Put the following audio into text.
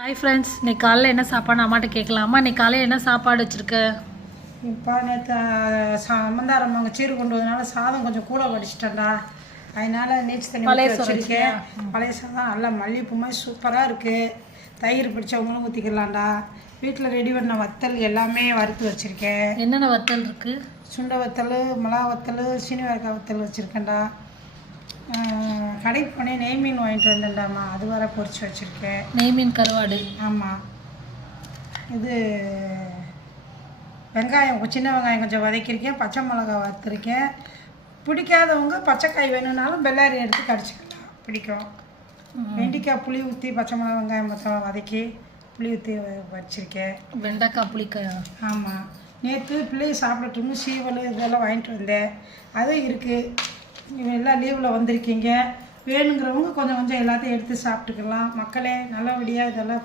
Hi friends, இன்னைக்கு காலையில் என்ன சாப்பாடு அம்மாட்ட கேட்கலாமா? இன்னைக்கு காலையில் என்ன சாப்பாடு வச்சுருக்க? இப்போ நேற்று சம்மந்தாரம் அவங்க சீர் கொண்டு வந்ததுனால சாதம் கொஞ்சம் கூட வடிச்சிட்டேன்டா. அதனால நீச்சு தண்ணி வச்சுருக்கேன். பழைய சாதம் நல்லா மல்லிகைப்பூ மாதிரி சூப்பராக இருக்குது. தயிர் பிடிச்சவங்களும் ஊற்றிக்கலாம்டா. வீட்டில் ரெடி பண்ண வத்தல் எல்லாமே வறுத்து வச்சுருக்கேன். என்னென்ன வத்தல் இருக்குது? சுண்டை வத்தல், மிளகா வத்தல், சீனிவாய்க்காய் வத்தல் வச்சுருக்கேன்டா. கடைக்கு போனேன், நெய் மீன் வாங்கிட்டு வந்தேன்டாம்மா, அது வர பொரிச்சு வச்சுருக்கேன். நெய் மீன் கருவாடு. ஆமாம். இது வெங்காயம், சின்ன வெங்காயம் கொஞ்சம் வதக்கியிருக்கேன். பச்சை மிளகா வறுத்துருக்கேன். பிடிக்காதவங்க பச்சைக்காய் வேணும்னாலும் பெல்லாரி எடுத்து கடிச்சிக்கலாம், பிடிக்கும். வெண்டைக்காய் புளி ஊற்றி பச்சை மிளகா வெங்காயம் மொத்தம் வதக்கி புளி ஊற்றி வச்சிருக்கேன். வெண்டைக்காய் புளிக்காய். ஆமாம். நேற்று பிள்ளையை சாப்பிடட்டும்னு சீவல் இதெல்லாம் வாங்கிட்டு வந்தேன், அதுவும் இருக்குது. எல்லாம் லீவில் வந்திருக்கீங்க, வேணுங்கிறவங்க கொஞ்சம் கொஞ்சம் எல்லாத்தையும் எடுத்து சாப்பிட்டுக்கலாம். மக்களே, நல்லபடியாக இதெல்லாம்